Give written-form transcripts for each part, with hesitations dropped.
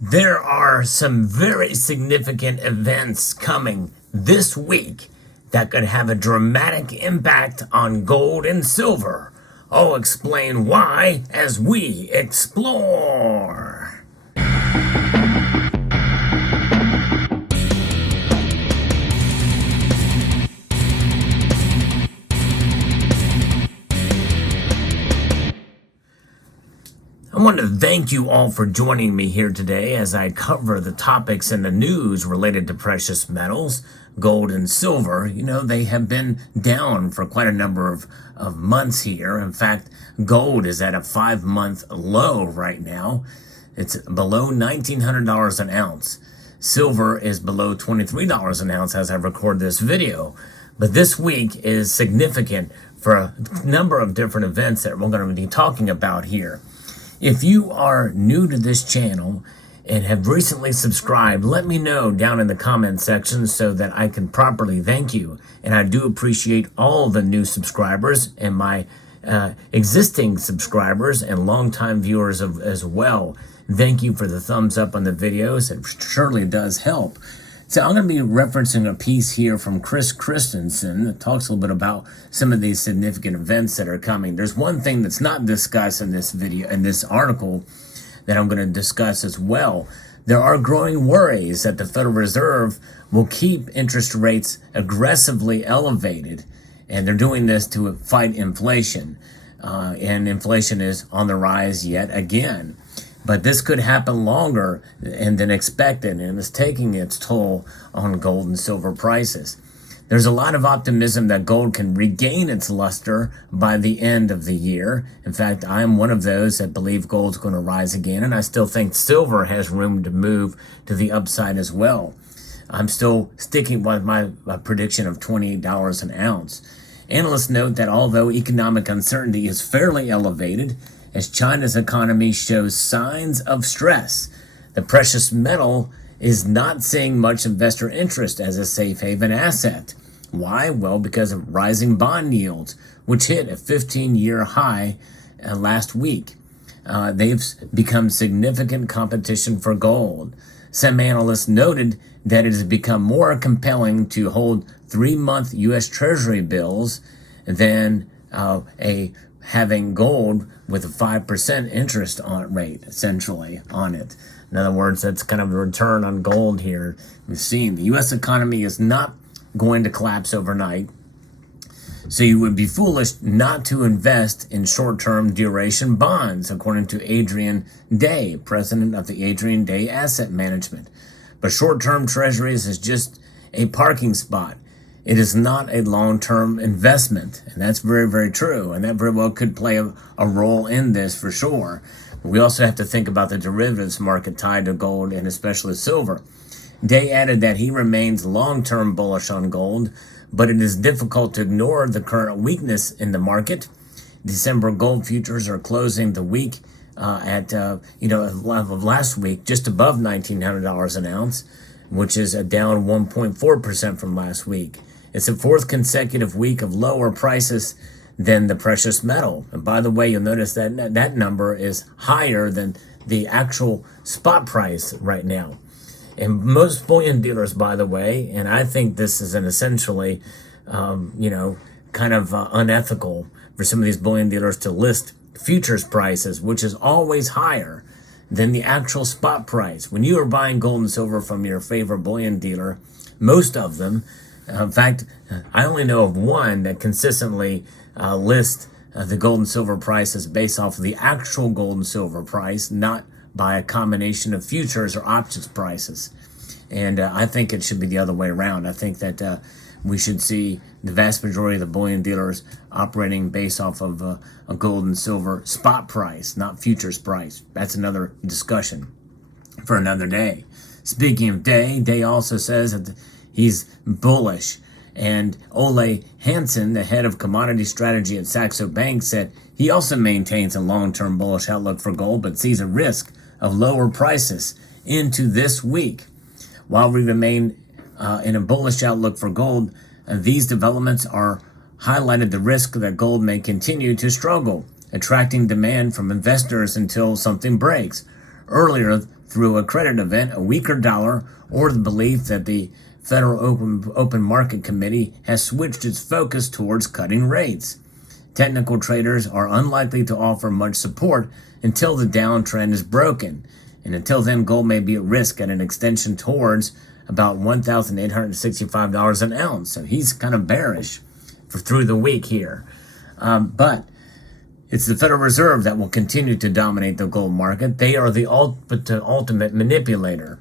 There are some very significant events coming this week that could have a dramatic impact on gold and silver. I'll explain why as we explore. I want to thank you all for joining me here today as I cover the topics in the news related to precious metals, gold and silver. You know, they have been down for quite a number of months here. In fact, gold is at a 5-month low right now. It's below $1,900 an ounce. Silver is below $23 an ounce as I record this video. But this week is significant for a number of different events that we're going to be talking about here. If you are new to this channel and have recently subscribed, let me know down in the comment section so that I can properly thank you. And I do appreciate all the new subscribers and my existing subscribers and longtime viewers as well. Thank you for the thumbs up on the videos. It surely does help. So I'm going to be referencing a piece here from Chris Christensen that talks a little bit about some of these significant events that are coming. There's one thing that's not discussed in this video, in this article, that I'm going to discuss as well. There are growing worries that the Federal Reserve will keep interest rates aggressively elevated, and they're doing this to fight inflation. And inflation is on the rise yet again. But this could happen longer than expected, and it's taking its toll on gold and silver prices. There's a lot of optimism that gold can regain its luster by the end of the year. In fact, I'm one of those that believe gold's going to rise again, and I still think silver has room to move to the upside as well. I'm still sticking with my prediction of $28 an ounce. Analysts note that although economic uncertainty is fairly elevated, as China's economy shows signs of stress, the precious metal is not seeing much investor interest as a safe haven asset. Why? Well, because of rising bond yields, which hit a 15-year high last week. They've become significant competition for gold. Some analysts noted that it has become more compelling to hold 3-month U.S. Treasury bills than having gold with a 5% interest rate, essentially, on it. In other words, that's kind of a return on gold here. We've seen the U.S. economy is not going to collapse overnight, so you would be foolish not to invest in short-term duration bonds, according to Adrian Day, president of the Adrian Day Asset Management. But short-term treasuries is just a parking spot. It is not a long-term investment, and that's very, very true, and that very well could play a role in this for sure. We also have to think about the derivatives market tied to gold and especially silver. Day added that he remains long-term bullish on gold, but it is difficult to ignore the current weakness in the market. December gold futures are closing the week at last week just above $1,900 an ounce, which is down 1.4% from last week. It's the 4th consecutive week of lower prices than the precious metal. And by the way, you'll notice that that number is higher than the actual spot price right now. And most bullion dealers, by the way, and I think this is an essentially, unethical for some of these bullion dealers to list futures prices, which is always higher than the actual spot price. When you are buying gold and silver from your favorite bullion dealer, most of them, in fact, I only know of one that consistently lists the gold and silver prices based off of the actual gold and silver price, not by a combination of futures or options prices. And I think it should be the other way around. I think that we should see the vast majority of the bullion dealers operating based off of a gold and silver spot price, not futures price. That's another discussion for another day. Speaking of Day also says that he's bullish. And Ole Hansen, the head of commodity strategy at Saxo Bank, said he also maintains a long-term bullish outlook for gold, but sees a risk of lower prices into this week. While we remain in a bullish outlook for gold, these developments are highlighted the risk that gold may continue to struggle, attracting demand from investors until something breaks. Earlier, through a credit event, a weaker dollar, or the belief that the Federal Open Market Committee has switched its focus towards cutting rates. Technical traders are unlikely to offer much support until the downtrend is broken, and until then, gold may be at risk at an extension towards about $1,865 an ounce. So he's kind of bearish for through the week here. But it's the Federal Reserve that will continue to dominate the gold market. They are the ultimate manipulator.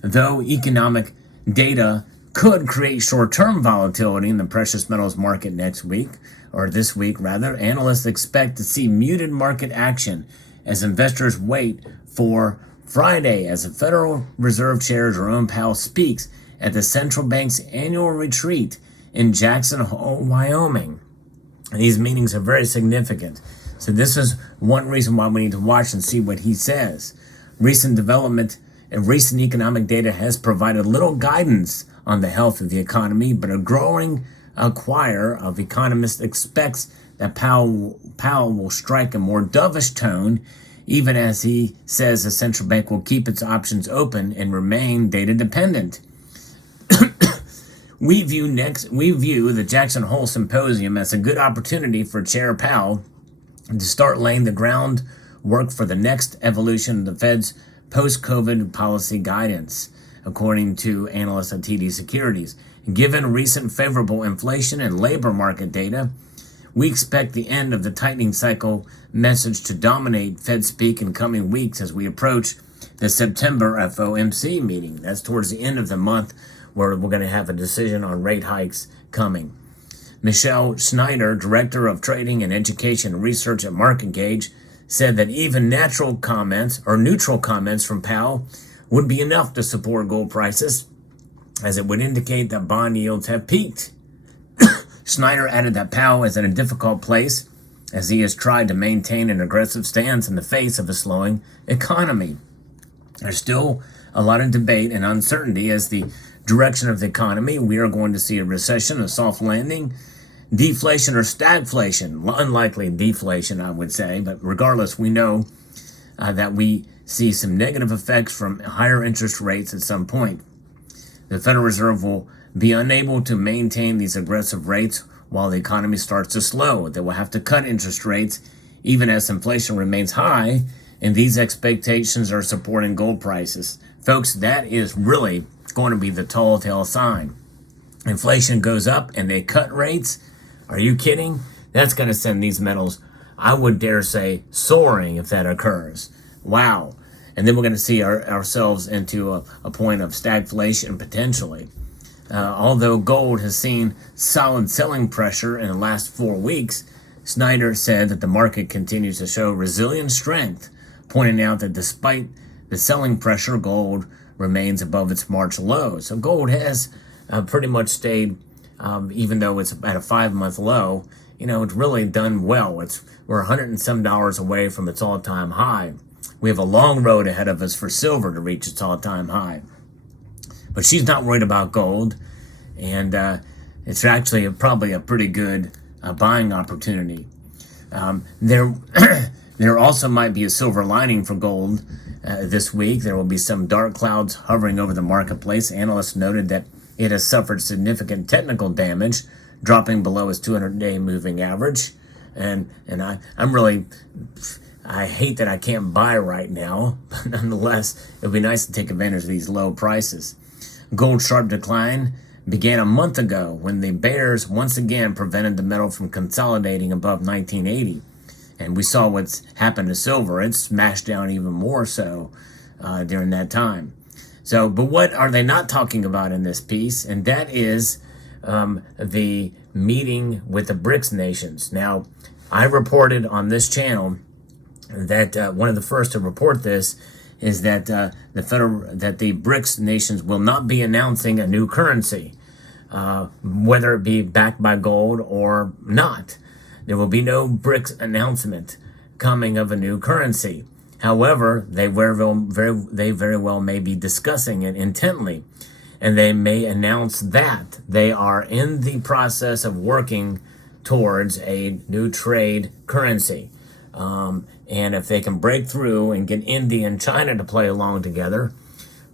Though economic data could create short-term volatility in the precious metals market next week, or this week rather, analysts expect to see muted market action as investors wait for Friday as the Federal Reserve Chair Jerome Powell speaks at the central bank's annual retreat in Jackson Hole, Wyoming. These meetings are very significant. So this is one reason why we need to watch and see what he says. Recent development and recent economic data has provided little guidance on the health of the economy, but a growing choir of economists expects that Powell will strike a more dovish tone, even as he says the central bank will keep its options open and remain data dependent. We view the Jackson Hole Symposium as a good opportunity for Chair Powell to start laying the groundwork for the next evolution of the Fed's post-COVID policy guidance, according to analysts at TD Securities. Given recent favorable inflation and labor market data, we expect the end of the tightening cycle message to dominate Fed speak in coming weeks as we approach the September FOMC meeting. That's towards the end of the month, where we're going to have a decision on rate hikes coming. Michelle Schneider, Director of Trading and Education Research at MarketGauge, said that even neutral comments from Powell would be enough to support gold prices, as it would indicate that bond yields have peaked. Schneider added that Powell is in a difficult place as he has tried to maintain an aggressive stance in the face of a slowing economy. There's still a lot of debate and uncertainty as the direction of the economy. We are going to see a recession, a soft landing, deflation, or stagflation. Unlikely deflation, I would say, but regardless, we know that we see some negative effects from higher interest rates at some point. The Federal Reserve will be unable to maintain these aggressive rates while the economy starts to slow. They will have to cut interest rates even as inflation remains high, and these expectations are supporting gold prices. Folks, that is really going to be the telltale sign. Inflation goes up and they cut rates. Are you kidding? That's going to send these metals, I would dare say, soaring if that occurs. Wow. And then we're going to see ourselves into a point of stagflation potentially. Although gold has seen solid selling pressure in the last 4 weeks, Snyder said that the market continues to show resilient strength, pointing out that despite the selling pressure, gold remains above its March low. So gold has pretty much stayed, even though it's at a 5-month low, it's really done well. We're $100 and some away from its all-time high. We have a long road ahead of us for silver to reach its all-time high. But she's not worried about gold, and it's actually probably a pretty good buying opportunity. There also might be a silver lining for gold this week. There will be some dark clouds hovering over the marketplace. Analysts noted that it has suffered significant technical damage, dropping below its 200-day moving average. And I hate that I can't buy right now, but nonetheless, it would be nice to take advantage of these low prices. Gold's sharp decline began a month ago when the bears once again prevented the metal from consolidating above 1980. And we saw what's happened to silver. It smashed down even more so during that time. So, but what are they not talking about in this piece? And that is the meeting with the BRICS nations. Now, I reported on this channel that one of the first to report this is that the BRICS nations will not be announcing a new currency, whether it be backed by gold or not. There will be no BRICS announcement coming of a new currency. However, they very well may be discussing it intently, and they may announce that they are in the process of working towards a new trade currency. And if they can break through and get India and China to play along together,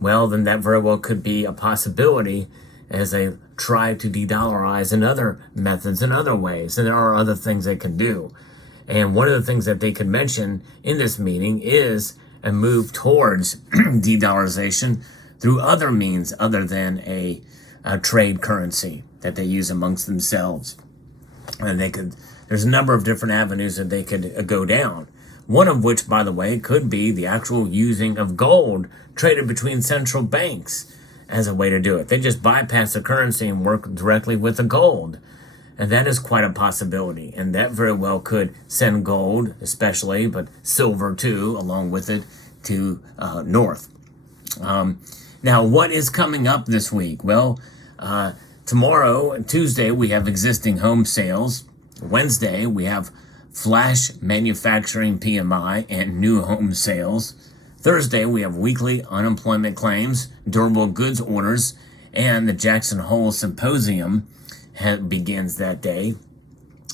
well, then that very well could be a possibility as they try to de-dollarize in other methods, in other ways. And there are other things they can do. And one of the things that they could mention in this meeting is a move towards de-dollarization through other means other than a trade currency that they use amongst themselves. And there's a number of different avenues that they could go down. One of which, by the way, could be the actual using of gold traded between central banks as a way to do it. They just bypass the currency and work directly with the gold. And that is quite a possibility. And that very well could send gold, especially, but silver too, along with it, to north. Now, what is coming up this week? Well, tomorrow, Tuesday, we have existing home sales. Wednesday, we have flash manufacturing PMI and new home sales. Thursday, we have weekly unemployment claims, durable goods orders, and the Jackson Hole Symposium begins that day.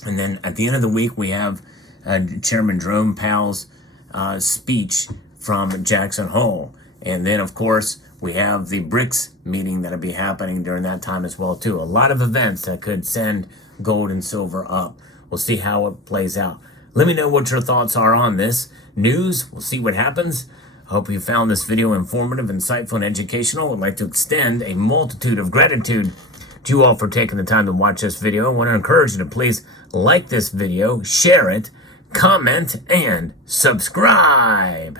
And then at the end of the week, we have Chairman Jerome Powell's speech from Jackson Hole. And then, of course, we have the BRICS meeting that'll be happening during that time as well, too. A lot of events that could send gold and silver up. We'll see how it plays out. Let me know what your thoughts are on this news. We'll see what happens. I hope you found this video informative, insightful, and educational. I'd like to extend a multitude of gratitude to you all for taking the time to watch this video. I want to encourage you to please like this video, share it, comment, and subscribe.